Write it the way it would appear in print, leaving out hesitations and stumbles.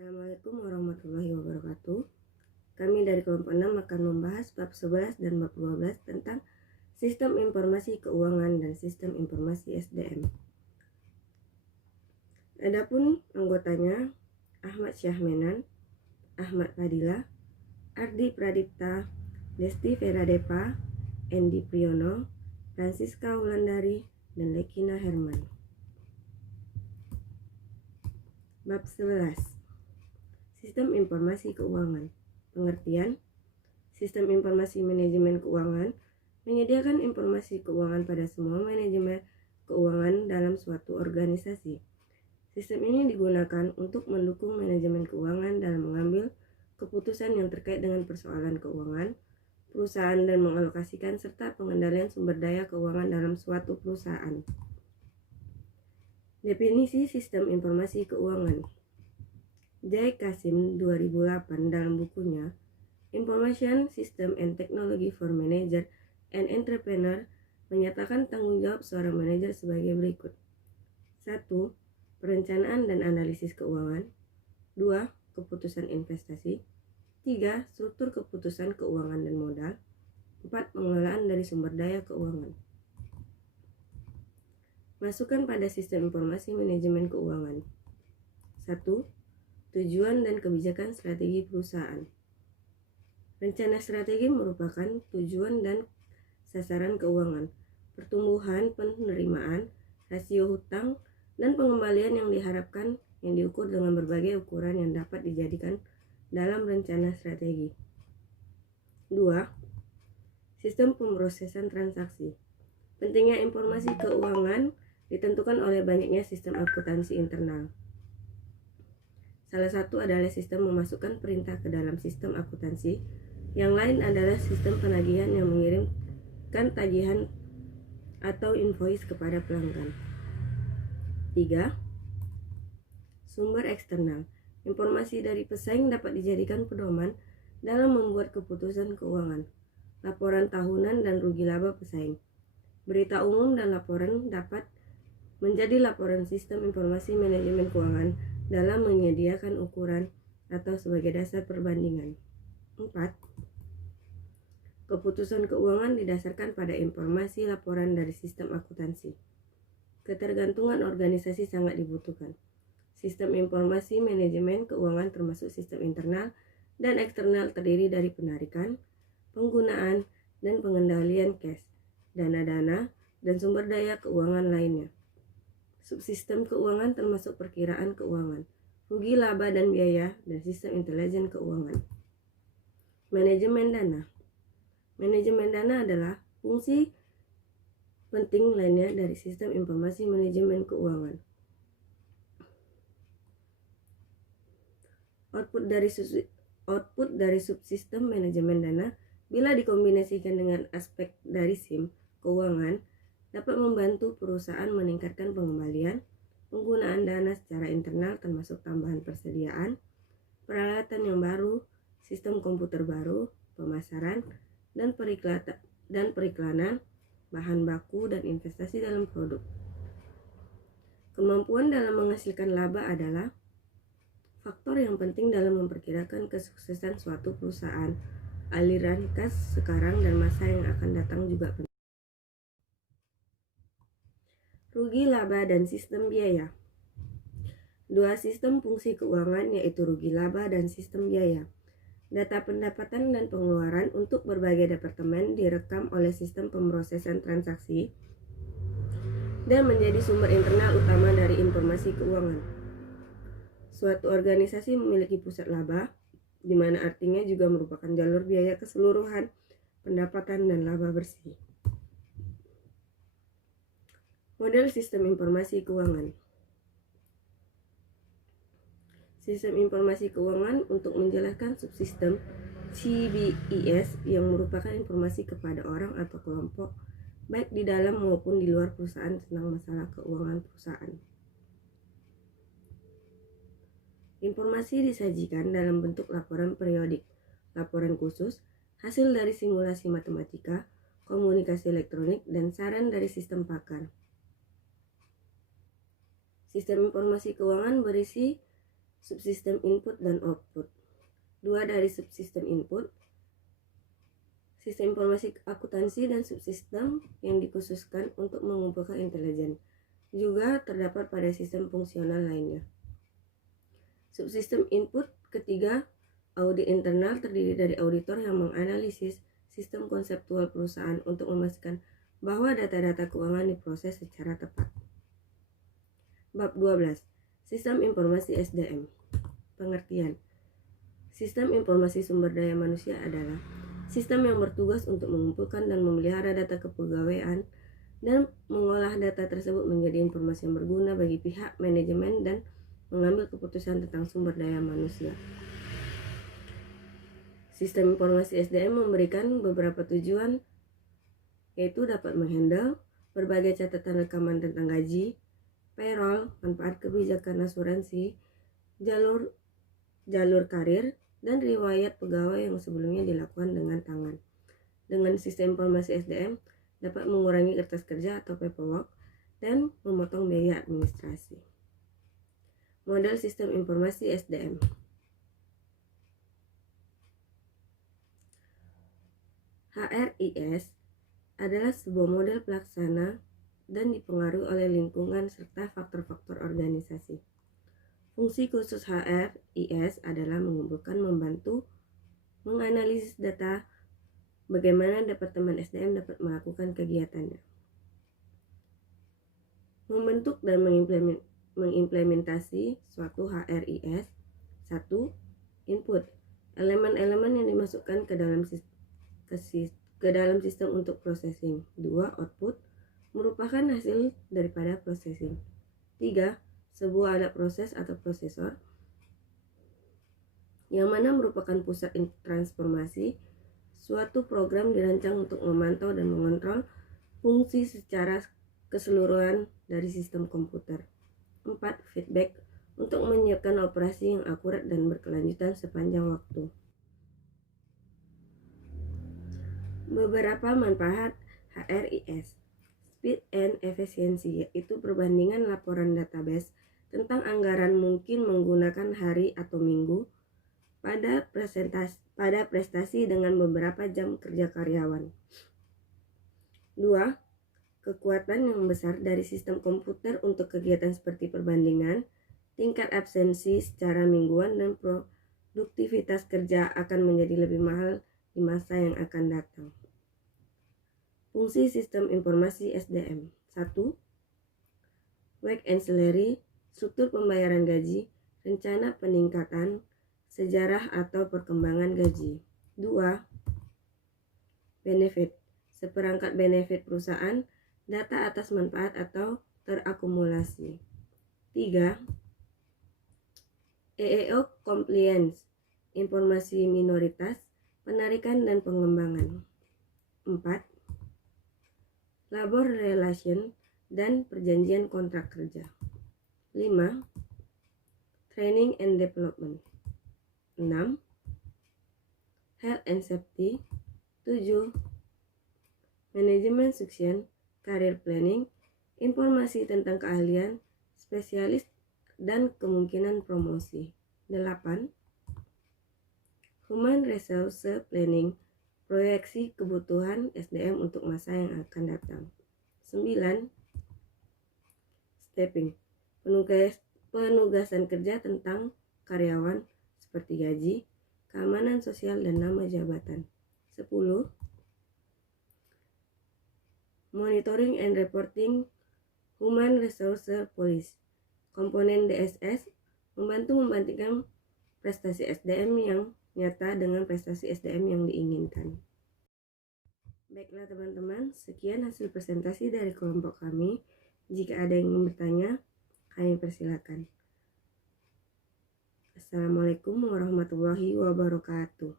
Assalamualaikum warahmatullahi wabarakatuh. Kami dari kelompok 6 akan membahas bab 11 dan bab 12 tentang sistem informasi keuangan dan sistem informasi SDM. Adapun anggotanya Ahmad Syahmenan, Ahmad Fadila, Ardi Pradipta, Desti Veradepa, Endi Priyono, Francisca Wulandari, dan Lekina Herman. Bab 11. Sistem informasi keuangan. Pengertian: sistem informasi manajemen keuangan menyediakan informasi keuangan pada semua manajemen keuangan dalam suatu organisasi. Sistem ini digunakan untuk mendukung manajemen keuangan dalam mengambil keputusan yang terkait dengan persoalan keuangan perusahaan dan mengalokasikan serta pengendalian sumber daya keuangan dalam suatu perusahaan. Definisi sistem informasi keuangan. Jai Kasim 2008 dalam bukunya Information System and Technology for Manager and Entrepreneur menyatakan tanggung jawab seorang manajer sebagai berikut. 1. Perencanaan dan analisis keuangan. 2. Keputusan investasi. 3. Struktur keputusan keuangan dan modal. 4. Pengelolaan dari sumber daya keuangan. Masukan pada sistem informasi manajemen keuangan. 1. Tujuan dan kebijakan strategi perusahaan. Rencana strategi merupakan tujuan dan sasaran keuangan, pertumbuhan penerimaan, rasio hutang, dan pengembalian yang diharapkan yang diukur dengan berbagai ukuran yang dapat dijadikan dalam rencana strategi. 2. Sistem pemrosesan transaksi. Pentingnya informasi keuangan ditentukan oleh banyaknya sistem akuntansi internal. Salah satu adalah sistem memasukkan perintah ke dalam sistem akuntansi. Yang lain adalah sistem penagihan yang mengirimkan tagihan atau invoice kepada pelanggan. 3. Sumber eksternal. Informasi dari pesaing dapat dijadikan pedoman dalam membuat keputusan keuangan. Laporan tahunan dan rugi laba pesaing. Berita umum dan laporan dapat menjadi laporan sistem informasi manajemen keuangan dalam menyediakan ukuran atau sebagai dasar perbandingan. 4. Keputusan keuangan didasarkan pada informasi laporan dari sistem akuntansi. Ketergantungan organisasi sangat dibutuhkan. Sistem informasi manajemen keuangan termasuk sistem internal dan eksternal terdiri dari penarikan, penggunaan, dan pengendalian cash, dana-dana, dan sumber daya keuangan lainnya. Subsistem keuangan termasuk perkiraan keuangan, rugi laba dan biaya, dan sistem intelijen keuangan. Manajemen dana. Manajemen dana adalah fungsi penting lainnya dari sistem informasi manajemen keuangan. Output dari subsistem manajemen dana bila dikombinasikan dengan aspek dari SIM keuangan dapat membantu perusahaan meningkatkan pengembalian, penggunaan dana secara internal termasuk tambahan persediaan, peralatan yang baru, sistem komputer baru, pemasaran, dan periklanan, bahan baku, dan investasi dalam produk. Kemampuan dalam menghasilkan laba adalah faktor yang penting dalam memperkirakan kesuksesan suatu perusahaan. Aliran kas sekarang dan masa yang akan datang juga penting. Rugi laba dan sistem biaya. Dua sistem fungsi keuangan yaitu rugi laba dan sistem biaya. Data pendapatan dan pengeluaran untuk berbagai departemen direkam oleh sistem pemrosesan transaksi dan menjadi sumber internal utama dari informasi keuangan. Suatu organisasi memiliki pusat laba, di mana artinya juga merupakan jalur biaya keseluruhan pendapatan dan laba bersih. Model sistem informasi keuangan. Sistem informasi keuangan untuk menjelaskan subsistem CBIS yang merupakan informasi kepada orang atau kelompok baik di dalam maupun di luar perusahaan tentang masalah keuangan perusahaan. Informasi disajikan dalam bentuk laporan periodik, laporan khusus, hasil dari simulasi matematika, komunikasi elektronik, dan saran dari sistem pakar. Sistem informasi keuangan berisi subsistem input dan output. 2 dari subsistem input, sistem informasi akuntansi dan subsistem yang dikhususkan untuk mengumpulkan intelijen. Juga terdapat pada sistem fungsional lainnya. Subsistem input ketiga, audit internal terdiri dari auditor yang menganalisis sistem konseptual perusahaan untuk memastikan bahwa data-data keuangan diproses secara tepat. Bab 12. Sistem informasi SDM. Pengertian. Sistem informasi sumber daya manusia adalah sistem yang bertugas untuk mengumpulkan dan memelihara data kepegawaian dan mengolah data tersebut menjadi informasi yang berguna bagi pihak manajemen dan mengambil keputusan tentang sumber daya manusia. Sistem informasi SDM memberikan beberapa tujuan, yaitu dapat menghandle berbagai catatan rekaman tentang gaji, payroll, manfaat kebijakan asuransi, jalur karir, dan riwayat pegawai yang sebelumnya dilakukan dengan tangan. Dengan sistem informasi SDM dapat mengurangi kertas kerja atau paperwork dan memotong biaya administrasi. Model sistem informasi SDM. HRIS adalah sebuah model pelaksana dan dipengaruhi oleh lingkungan serta faktor-faktor organisasi. Fungsi khusus HRIS adalah mengumpulkan, membantu, menganalisis data, bagaimana Departemen SDM dapat melakukan kegiatannya. Membentuk dan mengimplementasi suatu HRIS. 1. Input. Elemen-elemen yang dimasukkan ke dalam sistem untuk processing. 2. Output. Merupakan hasil daripada processing. 3. Sebuah alat proses atau prosesor yang mana merupakan pusat transformasi. Suatu program dirancang untuk memantau dan mengontrol fungsi secara keseluruhan dari sistem komputer. 4. Feedback, untuk menyiapkan operasi yang akurat dan berkelanjutan sepanjang waktu. Beberapa manfaat HRIS. Speed and efficiency, yaitu perbandingan laporan database tentang anggaran mungkin menggunakan hari atau minggu pada prestasi dengan beberapa jam kerja karyawan. 2. Kekuatan yang besar dari sistem komputer untuk kegiatan seperti perbandingan, tingkat absensi secara mingguan dan produktivitas kerja akan menjadi lebih mahal di masa yang akan datang. Fungsi sistem informasi SDM. 1. Wage and salary, struktur pembayaran gaji, rencana peningkatan, sejarah atau perkembangan gaji. 2. Benefit, seperangkat benefit perusahaan, data atas manfaat atau terakumulasi. 3. EEO compliance, informasi minoritas, penarikan dan pengembangan. 4. Labor relation dan perjanjian kontrak kerja. 5. Training and development. 6. Health and safety. 7. Manajemen succession, career planning, informasi tentang keahlian, spesialis dan kemungkinan promosi. 8. Human resource planning, proyeksi kebutuhan SDM untuk masa yang akan datang. 9. Stepping, penugasan kerja tentang karyawan seperti gaji, keamanan sosial dan nama jabatan. 10. Monitoring and reporting, human resource policy, komponen DSS, membantu membandingkan prestasi SDM yang nyata dengan prestasi SDM yang diinginkan. Baiklah teman-teman, sekian hasil presentasi dari kelompok kami. Jika ada yang ingin bertanya, kami persilakan. Assalamualaikum warahmatullahi wabarakatuh.